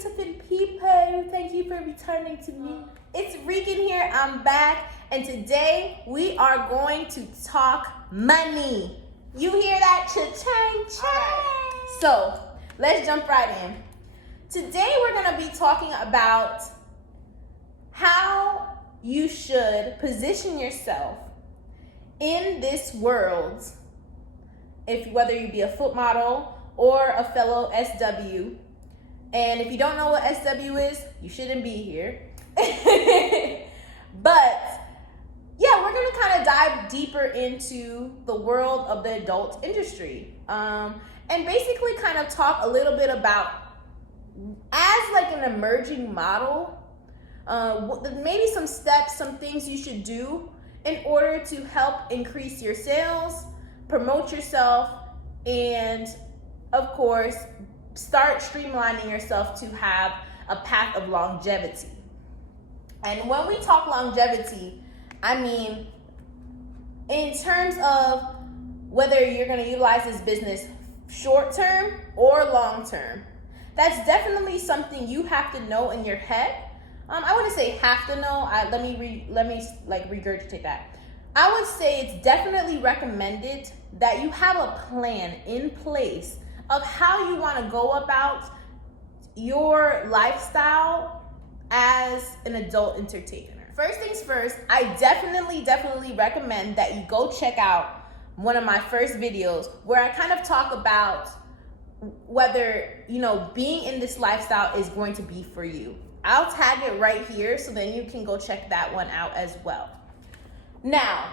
beautiful people. Thank you for returning to me. It's Regan here. I'm back. And today we are going to talk money. You hear that? Cha-chang, chang. So let's jump right in. Today we're going to be talking about how you should position yourself in this world, whether you be a foot model or a fellow SW. And if you don't know what SW is, you shouldn't be here. But yeah, we're gonna kind of dive deeper into the world of the adult industry, and basically kind of talk a little bit about, as like an emerging model, maybe some steps, some things you should do in order to help increase your sales, promote yourself, and of course, start streamlining yourself to have a path of longevity. And when we talk longevity, I mean in terms of whether you're going to utilize this business short term or long term. That's definitely something you have to know in your head. I wouldn't say have to know. Let me regurgitate that. I would say it's definitely recommended that you have a plan in place of how you want to go about your lifestyle as an adult entertainer. First things first, I definitely recommend that you go check out one of my first videos where I kind of talk about whether, being in this lifestyle is going to be for you. I'll tag it right here so then you can go check that one out as well. Now,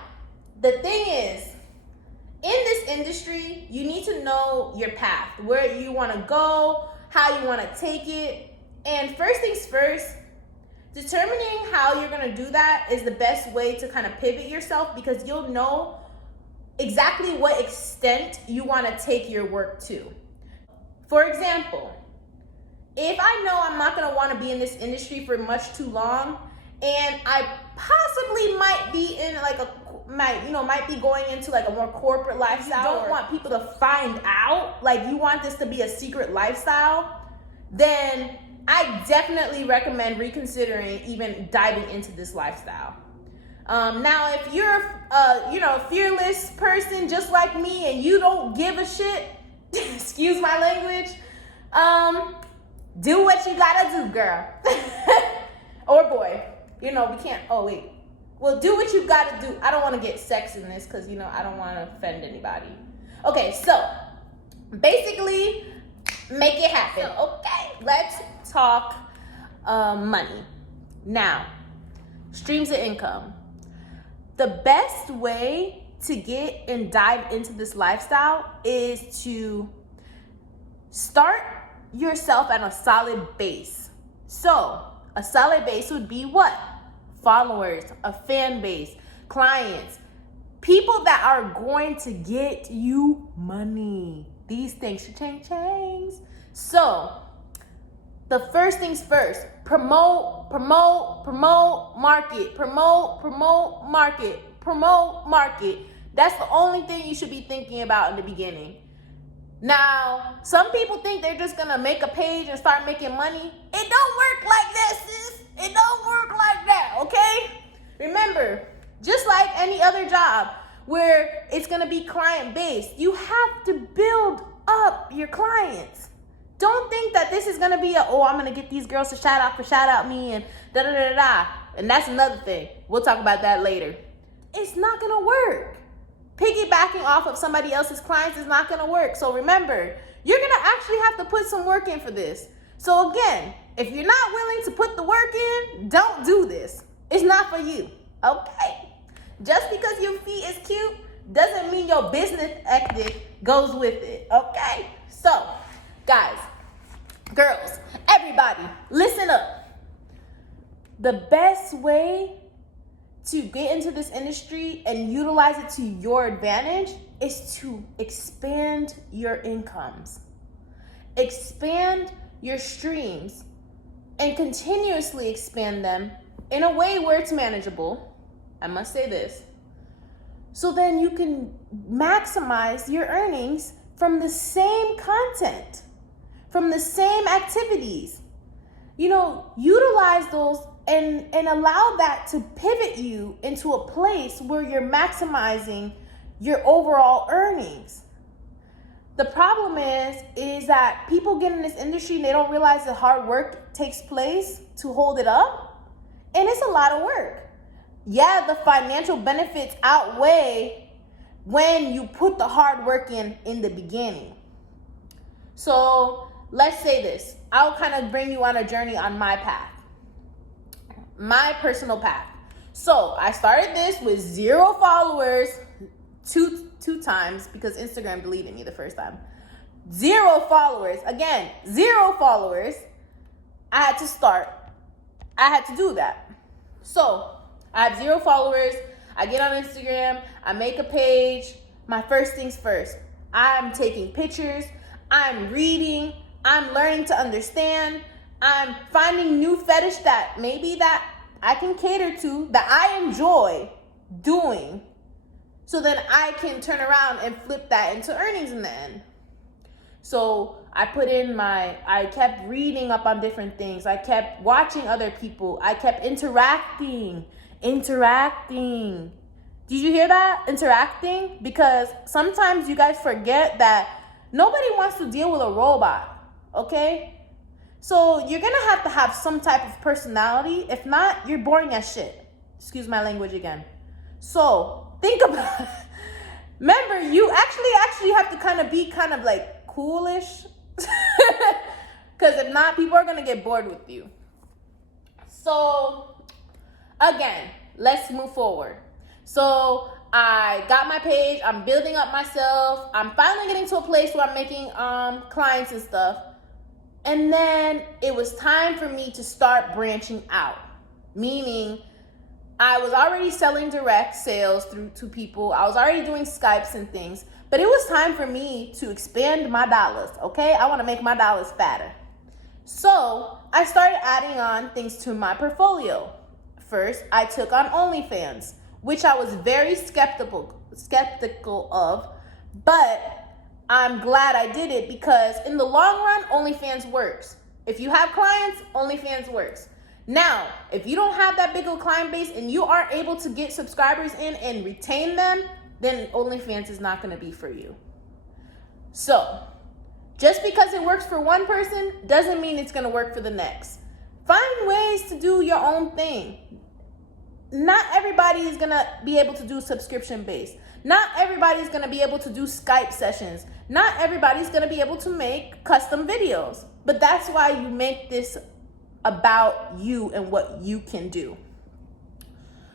the thing is, in this industry, you need to know your path, where you want to go, how you want to take it. And first things first, determining how you're going to do that is the best way to kind of pivot yourself, because you'll know exactly what extent you want to take your work to. For example, if I know I'm not going to want to be in this industry for much too long, and I possibly might be in might be going into like a more corporate lifestyle. You don't want people to find out, like you want this to be a secret lifestyle, then I definitely recommend reconsidering even diving into this lifestyle. Now, if you're a fearless person just like me and you don't give a shit, excuse my language, do what you gotta do, girl. Or boy. We can't, well, do what you gotta do. I don't want to get sex in this because, I don't want to offend anybody. Okay, so basically, make it happen. So, okay, let's talk money. Now, streams of income. The best way to get and dive into this lifestyle is to start yourself at a solid base. So, a solid base would be what? Followers, a fan base, clients, people that are going to get you money. These things, changs. So, the first things first, promote, market. That's the only thing you should be thinking about in the beginning. Now, some people think they're just gonna make a page and start making money. It don't work like that, sis. It don't work like that, okay? Remember, just like any other job where it's gonna be client-based, you have to build up your clients. Don't think that this is gonna be I'm gonna get these girls to shout out me and da-da-da-da. And that's another thing. We'll talk about that later. It's not gonna work. Piggybacking off of somebody else's clients is not gonna work. So remember, you're gonna actually have to put some work in for this. So again, if you're not willing to put the work in, don't do this. It's not for you, okay? Just because your feet is cute doesn't mean your business ethic goes with it, okay? So, guys, girls, everybody, listen up. The best way to get into this industry and utilize it to your advantage is to expand your incomes. Expand your streams and continuously expand them in a way where it's manageable. I must say this. So then you can maximize your earnings from the same content, from the same activities. utilize those and allow that to pivot you into a place where you're maximizing your overall earnings. The problem is that people get in this industry and they don't realize that hard work takes place to hold it up. And it's a lot of work. Yeah, the financial benefits outweigh when you put the hard work in the beginning. So let's say this. I'll kind of bring you on a journey on my path. My personal path. So I started this with 0 followers two times because Instagram deleted me the first time. 0 followers. Again, 0 followers. I had to start. I had to do that. So I have 0 followers. I get on Instagram. I make a page. My first things first. I'm taking pictures. I'm reading. I'm learning to understand. I'm finding new fetish that maybe that I can cater to, that I enjoy doing, so then I can turn around and flip that into earnings in the end. So I kept reading up on different things. I kept watching other people. I kept interacting. Did you hear that? Interacting? Because sometimes you guys forget that nobody wants to deal with a robot, okay? So you're gonna have to have some type of personality. If not, you're boring as shit. Excuse my language again. So think about it. Remember, you actually have to kind of be kind of like coolish. Because if not, people are gonna get bored with you. So again, let's move forward. So I got my page. I'm building up myself. I'm finally getting to a place where I'm making clients and stuff. And then it was time for me to start branching out. Meaning, I was already selling direct sales to people. I was already doing Skypes and things. But it was time for me to expand my dollars, okay? I want to make my dollars fatter. So I started adding on things to my portfolio. First, I took on OnlyFans, which I was very skeptical of, but I'm glad I did it because in the long run, OnlyFans works. If you have clients, OnlyFans works. Now, if you don't have that big of a client base and you aren't able to get subscribers in and retain them, then OnlyFans is not going to be for you. So, just because it works for one person doesn't mean it's going to work for the next. Find ways to do your own thing. Not everybody is going to be able to do subscription based. Not everybody is going to be able to do Skype sessions. Not everybody's going to be able to make custom videos. But that's why you make this about you and what you can do.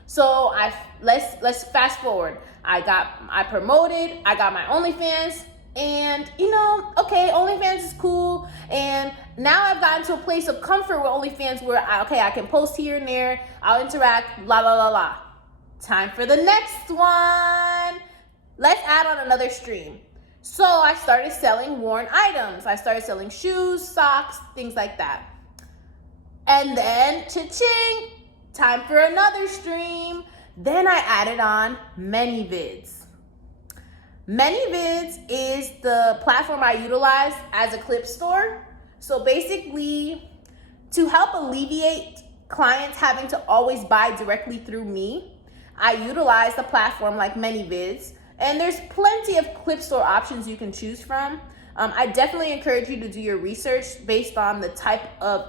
So let's fast forward. I promoted, I got my OnlyFans, and okay, OnlyFans is cool, and now I've gotten to a place of comfort with OnlyFans where I can post here and there, I'll interact, blah blah blah blah. Time for the next one. Let's add on another stream. So I started selling worn items. I started selling shoes, socks, things like that. And then cha-ching, time for another stream. Then I added on ManyVids. ManyVids is the platform I utilize as a clip store. So basically, to help alleviate clients having to always buy directly through me, I utilize a platform like ManyVids, and there's plenty of clip store options you can choose from. I definitely encourage you to do your research based on the type of,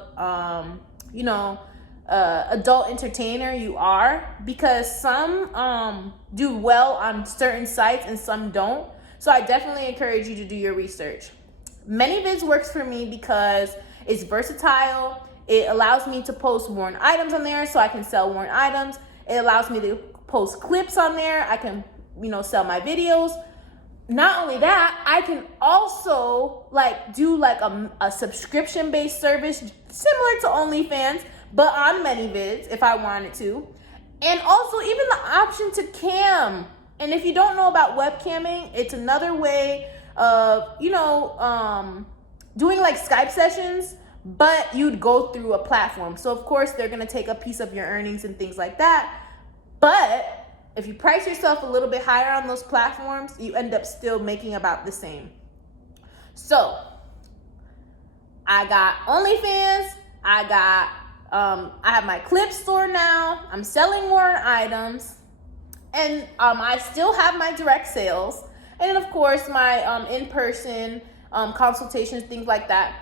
adult entertainer you are, because some do well on certain sites and some don't. So I definitely encourage you to do your research. ManyVids works for me because it's versatile. It allows me to post worn items on there so I can sell worn items. It allows me to post clips on there. I can, sell my videos. Not only that, I can also do a subscription-based service similar to OnlyFans, but on ManyVids if I wanted to. And also even the option to cam. And if you don't know about webcamming, it's another way of, doing Skype sessions, but you'd go through a platform. So of course they're gonna take a piece of your earnings and things like that. But if you price yourself a little bit higher on those platforms, you end up still making about the same. So I got OnlyFans, I have my clip store now. I'm selling more items. And I still have my direct sales. And then, of course, my in-person consultations, things like that.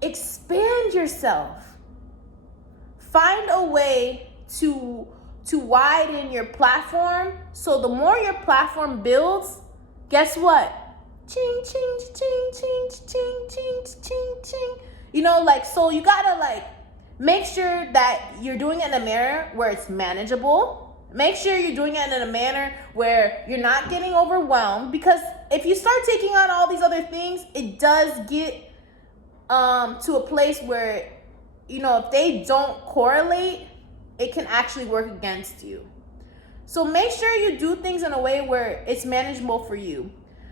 Expand yourself. Find a way to widen your platform. So the more your platform builds, guess what? Ching, ching, ching, ching, ching, ching, ching, ching. You know, like, so you gotta, like, make sure that you're doing it in a manner where it's manageable. Make sure you're doing it in a manner where you're not getting overwhelmed, because if you start taking on all these other things, it does get to a place where, you know, if they don't correlate, it can actually work against you. So make sure you do things in a way where it's manageable for you.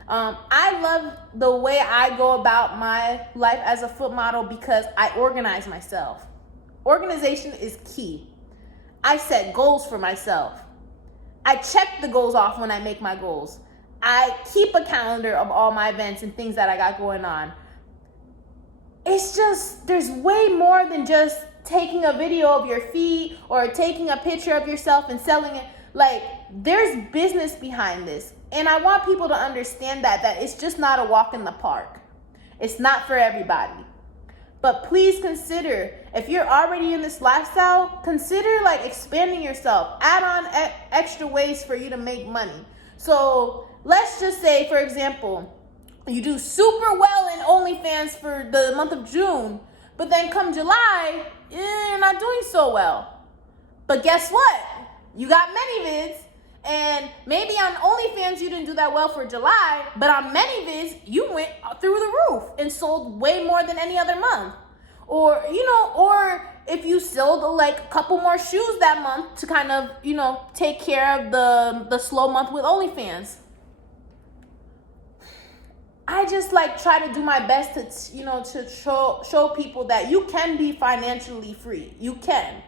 I love the way I go about my life as a foot model because I organize myself. Organization is key. I set goals for myself. I check the goals off when I make my goals. I keep a calendar of all my events and things that I got going on. It's just, there's way more than just taking a video of your feet or taking a picture of yourself and selling it. Like, there's business behind this. And I want people to understand that it's just not a walk in the park. It's not for everybody. But please consider, if you're already in this lifestyle, consider like expanding yourself. Add on extra ways for you to make money. So let's just say, for example, you do super well in OnlyFans for the month of June, but then come July, you're not doing so well. But guess what? You got ManyVids, and maybe on OnlyFans you didn't do that well for July, but on ManyVids you went through the roof and sold way more than any other month. Or, you know, or if you sold like a couple more shoes that month to kind of, you know, take care of the slow month with OnlyFans. I just like try to do my best to, you know, to show people that you can be financially free. You can.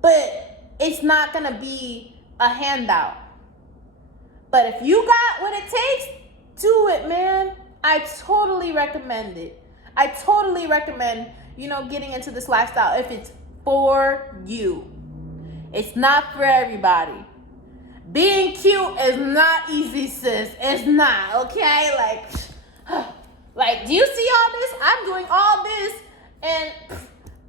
But it's not going to be a handout. But if you got what it takes, do it, man. I totally recommend it. I totally recommend, you know, getting into this lifestyle if it's for you. It's not for everybody. Being cute is not easy, sis. It's not, okay? Like, do you see all this? I'm doing all this, and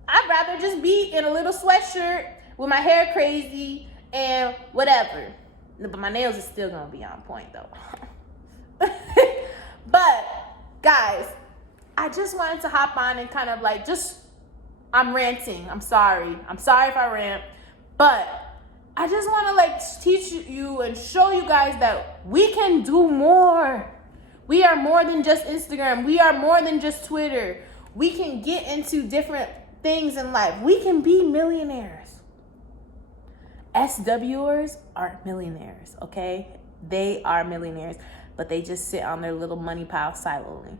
I'd rather just be in a little sweatshirt with my hair crazy and whatever. But my nails are still gonna be on point, though. But, guys, I just wanted to hop on and kind of like I'm ranting. I'm sorry if I rant. But I just want to like teach you and show you guys that we can do more. We are more than just Instagram. We are more than just Twitter. We can get into different things in life. We can be millionaires. SWers are millionaires, okay? They are millionaires, but they just sit on their little money pile silently.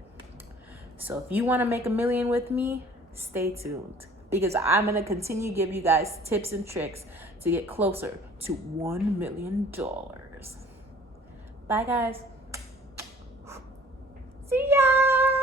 So if you want to make $1 million with me, stay tuned, because I'm going to continue to give you guys tips and tricks to get closer to $1 million. Bye, guys. See ya.